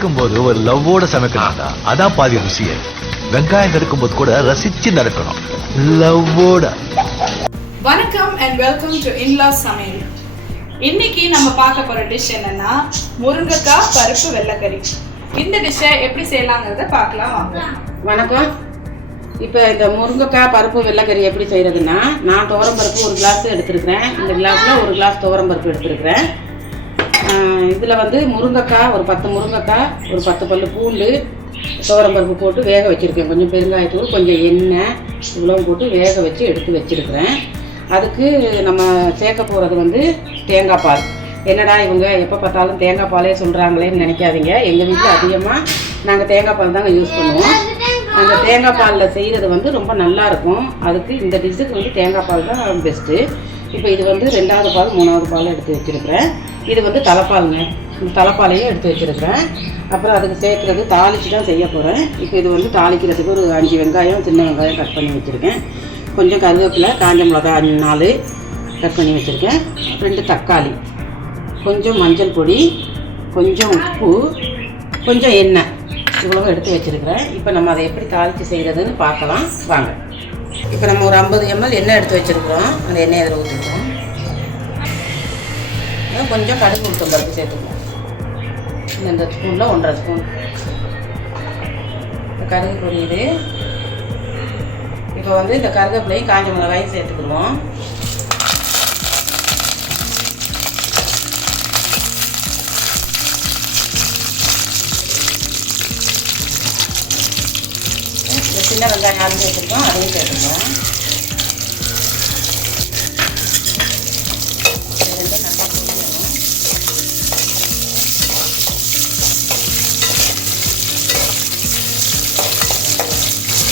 சமைக்கும் போது ஒரு லவ்வோட சமைக்கணும்டா. அதான் பாதி ருசியே வெங்காயம் நறுக்கும் போது கூட ரசிச்சு நறுக்கணும் லவ்வோட. வணக்கம் அண்ட் வெல்கம் டு இன்லா சமையல். இன்னைக்கு நம்ம பார்க்க போற டிஷ் என்னன்னா முருங்கைக்காய் பருப்பு வெள்ளைக்கறி. இந்த டிஷ்ஷை எப்படி செய்யலாங்கிறத பார்க்கலாம் வாங்க. வணக்கம். இப்போ இந்த முருங்கைக்காய் பருப்பு வெள்ளைக்கறி எப்படி செய்கிறதுன்னா நான் துவரம் பருப்பு ஒரு கிளாஸ் எடுத்துருக்கிறேன். இந்த கிளாஸில் ஒரு கிளாஸ் துவரம் பருப்பு எடுத்துருக்கிறேன். இதில் வந்து முருங்கைக்காய் ஒரு பத்து முருங்கைக்காய் ஒரு பத்து பல்லு பூண்டு சோரம்பருப்பு போட்டு வேக வச்சுருக்கேன். கொஞ்சம் பெருங்காயத்தூள் கொஞ்சம் எண்ணெய் இவ்வளோ போட்டு வேக வச்சு எடுத்து வச்சுருக்கிறேன். அதுக்கு நம்ம சேர்க்க போகிறது வந்து தேங்காய் பால். என்னடா இவங்க எப்போ பார்த்தாலும் தேங்காய் பாலே சொல்கிறாங்களேன்னு நினைக்காதீங்க. எங்கள் வீட்டில் அதிகமாக நாங்கள் தேங்காய் பால் தாங்க யூஸ் பண்ணுவோம். அந்த தேங்காய் பாலில் செய்கிறது வந்து ரொம்ப நல்லாயிருக்கும் அதுக்கு இந்த டிஷ்ஷுக்கு வந்து தேங்காய் பால் தான் பெஸ்ட்டு இப்போ இது வந்து ரெண்டாவது பால் மூணாவது பால் எடுத்து வச்சுருக்கிறேன். இது வந்து தலைப்பாலுங்க. இந்த தலைப்பாலையும் எடுத்து வச்சுருக்கிறேன். அப்புறம் அதுக்கு சேர்க்குறது தாளித்து தான் செய்ய போகிறேன் இப்போ இது வந்து தாளிக்கிறதுக்கு ஒரு அஞ்சு வெங்காயம் சின்ன வெங்காயம் கட் பண்ணி வச்சுருக்கேன். கொஞ்சம் கருவேப்பிலை காஞ்ச மிளகா அஞ்சு நாலு கட் பண்ணி வச்சுருக்கேன். ரெண்டு தக்காளி கொஞ்சம் மஞ்சள் பொடி கொஞ்சம் உப்பு கொஞ்சம் எண்ணெய். இவ்வளோ எடுத்து வச்சுருக்கிறேன். இப்போ நம்ம அதை எப்படி தாளித்து செய்கிறதுன்னு பார்க்கலாம். வாங்க. இப்போ நம்ம ஒரு ஐம்பது எம்எல் எண்ணெய் எடுத்து வச்சுருக்கிறோம். அந்த எண்ணெய் அதில் ஊற்றிக்கிறோம் சேர்த்துக்கோங்க கொஞ்சம் கடுகு உளுத்தம் பருப்பு சேர்த்துக்குவோம் இந்த ஸ்பூனில் ஒன்றரை ஸ்பூன். இந்த கடுகு பொரியுது. இப்போ வந்து இந்த கருவேப்பிலையும் காஞ்ச மிளகாயும் சேர்த்துக்கிடுவோம். சின்ன வெங்காயம் அரைஞ்சி வச்சுருக்கோம் அதையும் சேர்த்துக்கலாம் இது ரெண்டும் நல்லா பொரியணும்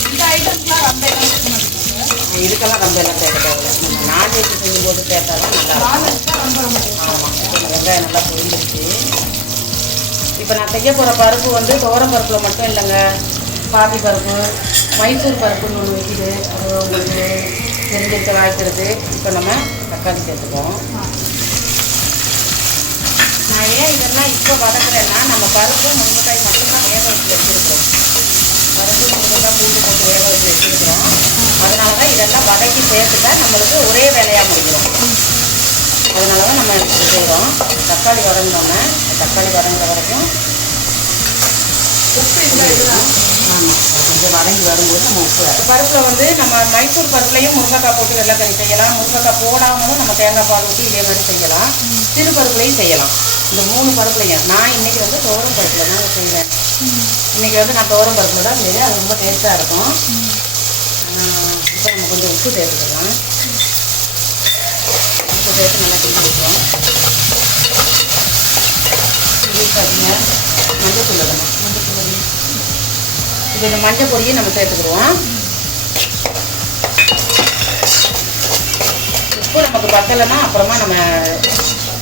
இந்த ஐட்டம்ஸ்லாம் ரொம்ப எல்லாம் இருக்க மாட்டேங்குது இதுக்கெல்லாம் ரொம்ப எல்லாம் சேர்க்க தேவையில்லை. நம்ம நான்வெஜ் செய்யும்போது சேர்த்தா தான் நல்லா. ஆமாம் இப்போ வெங்காயம் நல்லா பொரிஞ்சிருச்சு. இப்போ நான் செய்ய போகிற பருப்பு வந்து துவரம் பருப்பில் மட்டும் இல்லைங்க. பாசி பருப்பு மைசூர் பருப்புன்னு ஒன்று விற்கிது அது உங்களுக்கு தெரிஞ்சிருக்க வாய்க்கிறது இப்போ நம்ம தக்காளி சேர்த்துப்போம் நான் ஏன் இதெல்லாம் இப்போ வதக்குறேன்னா நம்ம பருப்பு முருங்கைக்காய் மட்டும்தான் வேக வச்சு வச்சுருக்கிறோம் பருப்பு முருங்கைக்காய் பூண்டு போட்டு வேக வச்சு வச்சுருக்கிறோம். அதனால தான் இதெல்லாம் வதக்கி சேர்த்துட்டா நம்மளுக்கு ஒரே வேலையாக முடியும். அதனால தான் நம்ம இப்படி செய்கிறோம் தக்காளி வதங்கினோன்னே தக்காளி வதங்குற வரைக்கும் உப்பு ஆமாம் கொஞ்சம் வதங்கி வரும்போது நம்ம உப்பு பருப்பில் வந்து நம்ம மைசூர் பருப்புலையும் முருங்கைக்காய் போட்டு வெள்ளைக்கறி செய்யலாம். முருங்கைக்காய் போடாமலும் நம்ம தேங்காய் பால் ஊற்றி இதே மாதிரி செய்யலாம். சிறு பருப்புலையும் செய்யலாம். இந்த மூணு பருப்புலையும். நான் இன்னைக்கு வந்து துவரம் பருப்பில் தான் செய்வேன். இன்னைக்கு வந்து நான் துவரம் பருப்பில் தான் செய்வேன். அது ரொம்ப டேஸ்ட்டாக இருக்கும். உப்பு சேர்த்துக்கலாம் உப்பு சேர்த்து நல்லா கிண்டி விட்டுறோம் இது பார்த்தீங்க மஞ்சள் தூள் மஞ்சள் தூள் இப்போ இந்த மஞ்சள் பொடியை நம்ம சேர்த்துக்கிடுவோம். உப்பு நமக்கு பத்தலைன்னா அப்புறமா நம்ம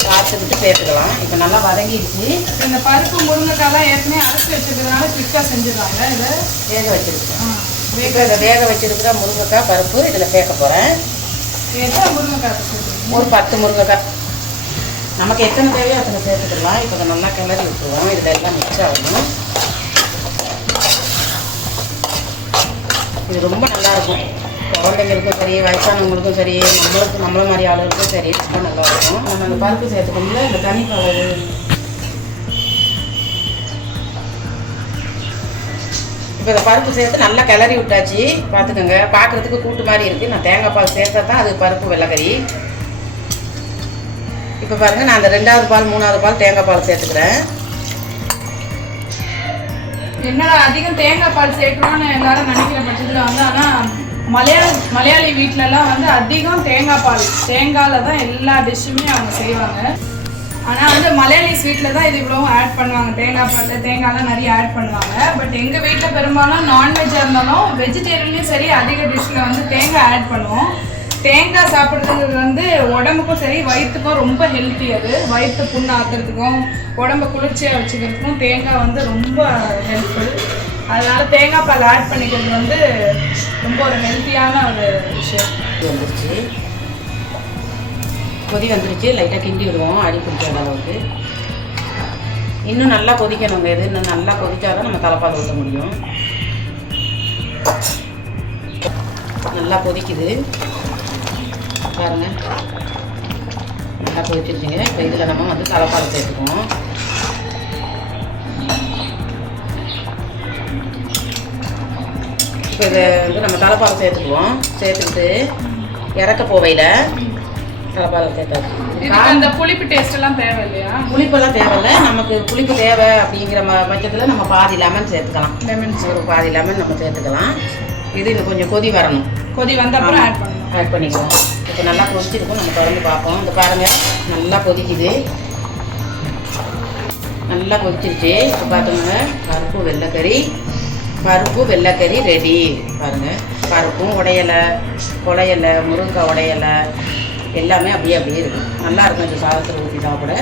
பார்த்துக்கிட்டு சேர்த்துக்கலாம். இப்போ நல்லா வதங்கிடுச்சு. இந்த பருப்பு முருங்கைக்காய்லாம் ஏற்கனவே அரைச்சி வச்சிருக்கிறதுனால குயிக்காக செஞ்சிடறாங்க இதை? வேக வச்சிருக்கேன் இப்போ இதை வேக வச்சிருக்கிற முருங்கைக்காய் பருப்பு இதில் சேர்க்க போகிறேன் ஒரு பத்து முருங்கைக்காய். நமக்கு எத்தனை தேவையோ அத்தனை சேர்த்துக்கலாம். இப்போ இதை நல்லா கிளறி விட்டுருவோம். இதில் எல்லாம் மிக்ஸ் ஆகணும். இது ரொம்ப நல்லா இருக்கும். குழந்தைங்களுக்கும் சரி வயசானவங்களுக்கும் சரி நம்மளுக்கும் நம்மள மாதிரி ஆளுகளுக்கும் சரி ரொம்ப நல்லா இருக்கும். நம்ம அந்த பருப்பு சேர்த்துக்கோம்ல இந்த தனி இப்போ இந்த பருப்பு சேர்த்து நல்லா கிளறி விட்டாச்சு. பார்த்துக்கோங்க. பார்க்குறதுக்கு கூட்டு மாதிரி இருக்குது நான் தேங்காய் பால் சேர்த்தா தான் அது பருப்பு வெள்ளைக்கறி இப்போ பாருங்கள் நான் அந்த ரெண்டாவது பால் மூணாவது பால் தேங்காய் பால் சேர்த்துக்கிறேன். என்னடா அதிகம் தேங்காய் பால் சேர்க்கணும்னு எல்லாரும் நினைக்கிற பட்சத்தில் வந்து ஆனால் மலையாள மலையாளி வீட்டிலலாம் வந்து அதிகம் தேங்காய் பால் தேங்காயில் தான் எல்லா டிஷ்ஷுமே அவங்க செய்வாங்க. ஆனால் வந்து மலையாளிஸ் வீட்டில் தான் இது இவ்வளவும் ஆட் பண்ணுவாங்க. தேங்காய் பால் தேங்காய்லாம் நிறைய ஆட் பண்ணுவாங்க. பட் எங்கள் வீட்டில் பெரும்பாலும் நான்வெஜ்ஜாக இருந்தாலும் வெஜிடேரியன்லேயும் சரி அதிக டிஷ்ஷில் வந்து தேங்காய் ஆட் பண்ணுவோம். தேங்காய் சாப்பிட்றது வந்து உடம்புக்கும் சரி வயிற்றுக்கும் ரொம்ப ஹெல்த்தி அது. வயிற்று புண்ணு ஆக்கிறதுக்கும் உடம்ப குளிர்ச்சியாக வச்சுக்கிறதுக்கும் தேங்காய் வந்து ரொம்ப ஹெல்ப்ஃபுல் அதனால் தேங்காய் பால் ஆட் பண்ணிக்கிறது வந்து ரொம்ப ஒரு ஹெல்த்தியான ஒரு விஷயம். கொதி வந்துருச்சு. லைட்டாக கிண்டி விடுவோம். அடி பிடிக்காத அளவுக்கு. இன்னும் நல்லா கொதிக்கணுங்க. இது இன்னும் நல்லா கொதிச்சாதான் நம்ம தலைப்பால் ஊற்ற முடியும். நல்லா கொதிக்குது. பாருங்க. நல்லா கொதிச்சிருச்சுங்க. இப்போ இதில் நம்ம வந்து தலைப்பால் சேர்த்துக்குவோம் இப்போ இதை வந்து நம்ம தலைப்பால் சேர்த்துக்குவோம் சேர்த்துக்கிட்டு இறக்க போவையில். தலைப்பால் சேர்த்தாச்சு இதுக்கு அந்த புளிப்பு டேஸ்ட் எல்லாம் தேவை இல்லையா புளிப்பெல்லாம் தேவையில்ல. நமக்கு புளிப்பு தேவை அப்படிங்கிற ம பட்சத்தில் நம்ம பாதி லெமன் சேர்த்துக்கலாம். லெமன் ஒரு பாதி லெமன் நம்ம சேர்த்துக்கலாம். இது இன்னும் கொஞ்சம் கொதி வரணும். கொதி வந்த அப்புறம் ஆட் பண்ணணும். ஆட் பண்ணிக்கலாம். இப்போ நல்லா கொதிச்சிருக்கும் நம்ம திறந்து பார்ப்போம். இந்த பாருங்க. நல்லா கொதிக்குது. நல்லா கொதிச்சிருச்சு. இப்போ பார்த்தோம்னா பருப்பு வெள்ளைக்கறி. பருப்பு வெள்ளைக்கறி ரெடி பாருங்க. பருப்பும் உடையலை குழையலை முருங்கைக்காய் உடையலை எல்லாமே அப்படியே அப்படியே இருக்கும் நல்லா இருக்கும் இந்த சாதத்தில் ஊற்றி சாப்பிட.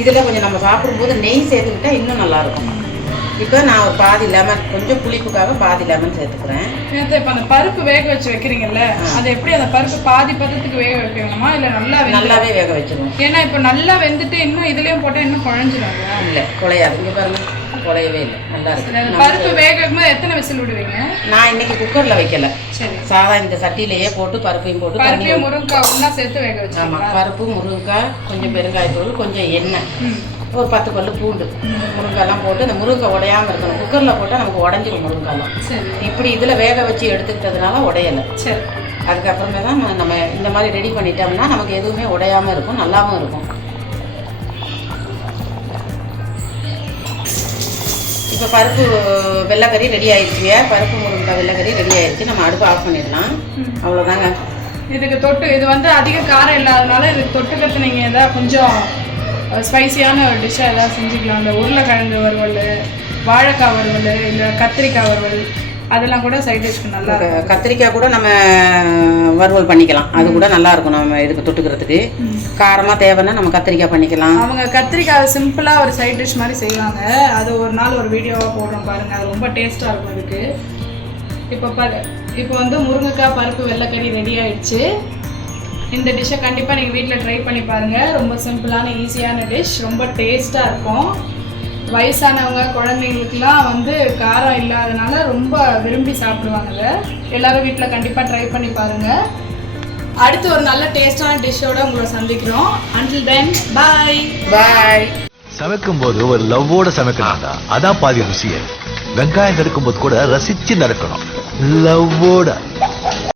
இதில் கொஞ்சம் நம்ம சாப்பிடும்போது நெய் சேர்த்துக்கிட்டா இன்னும் நல்லா இருக்கும். இப்போ நான் ஒரு பாதி லெமன் கொஞ்சம் புளிப்புக்காக பாதி லெமன் சேர்த்துக்கிறேன். இப்ப அந்த பருப்பு வேக வச்சு வைக்கிறீங்கல்ல அது எப்படி அந்த பருப்பு பாதி பதத்துக்கு வேக வைக்கணுமா? இல்ல நல்லா நல்லாவே வேக வச்சிருவோம். ஏன்னா இப்ப நல்லா வெந்துட்டு இன்னும் இதுலயும் போட்டா இன்னும் குழஞ்சிடும் இல்லை குழையாது. இங்கே பாருங்க. குழையவே இல்லை. நல்லா இருக்கு. பருப்பு வேக வைக்கும்போது எத்தனை விசில் விடுவீங்க? நான் இன்னைக்கு குக்கரில் வைக்கல. சரி. சாதா இந்த சட்டியிலேயே போட்டு பருப்பையும் போட்டு பருப்பையும் முருங்கைக்காய் ஒண்ணா சேர்த்து வேக ஆமாம் வச்சுக்கலாம் பருப்பு முருங்கைக்காய் கொஞ்சம் பெருங்காயத்தூள் கொஞ்சம் எண்ணெய். ஒரு பத்து பல்லு பூண்டு. முருங்கைலாம் போட்டு இந்த முருங்கை உடையாம இருக்கணும். குக்கரில் போட்டால் நமக்கு உடஞ்சிரும் முருங்கைலாம் சரி. இப்படி இதில் வேக வச்சு எடுத்துக்கிட்டதுனால உடையலை. சரி. அதுக்கப்புறமே தான் நம்ம- நம்ம இந்த மாதிரி ரெடி பண்ணிட்டோம்னா நமக்கு எதுவுமே உடையாம இருக்கும் நல்லாவும் இருக்கும். இப்போ பருப்பு வெள்ளைக்கறி ரெடி ஆயிடுச்சுங்க பருப்பு முருங்கைக்காய் வெள்ளைக்கறி ரெடி ஆயிடுச்சு நம்ம அடுப்பு ஆஃப் பண்ணிடலாம். அவ்வளோதாங்க இதுக்கு தொட்டு இது வந்து அதிக காரம் இல்லாதனால இதுக்கு தொட்டுக்கிறதுக்கு நீங்க ஏதாவது கொஞ்சம் ஸ்பைசியான ஒரு டிஷ்ஷாக ஏதாவது செஞ்சுக்கலாம். இந்த உருளைக்கிழங்கு வறுவல் வாழைக்காய் வறுவல் இல்லை கத்திரிக்காய் வறுவல். அதெல்லாம் கூட சைட் டிஷ்க்கு நல்லா கத்திரிக்காய் கூட நம்ம வறுவல் பண்ணிக்கலாம். அது கூட நல்லா இருக்கும் நம்ம இதுக்கு தொட்டுக்கிறதுக்கு. காரமாக தேவைன்னா நம்ம கத்திரிக்காய் பண்ணிக்கலாம். அவங்க கத்திரிக்காய் சிம்பிளாக ஒரு சைட் டிஷ் மாதிரி செய்வாங்க. அது ஒரு நாள் ஒரு வீடியோவாக போடுறோம் பாருங்க. அது ரொம்ப டேஸ்ட்டாக இருக்கும் இதுக்கு இப்போ பாரு இப்போ வந்து முருங்கைக்காய் பருப்பு வெள்ளைக்கறி ரெடி ஆயிடுச்சு. இந்த டிஷ்ஷை கண்டிப்பாக நீங்கள் வீட்டில் ட்ரை பண்ணி பாருங்கள் ரொம்ப சிம்பிளான ஈஸியான டிஷ் ரொம்ப டேஸ்ட்டாக இருக்கும். வயசானவங்க குழந்தைங்களுக்குலாம் வந்து காரம் இல்லாதனால ரொம்ப விரும்பி சாப்பிடுவாங்க. எல்லாரும் வீட்டில் கண்டிப்பாக ட்ரை பண்ணி பாருங்கள் அடுத்து ஒரு நல்ல டேஸ்டான டிஷ்ஷோட உங்களை சந்திக்கிறோம். அண்டில் தென் பாய் பாய் சமைக்கும் போது ஒரு லவ்வோட சமைக்கணும்டா அதான் பாதி ருசியே. வெங்காயம் நறுக்கும் போது கூட ரசிச்சு நறுக்கணும். லவ்வோட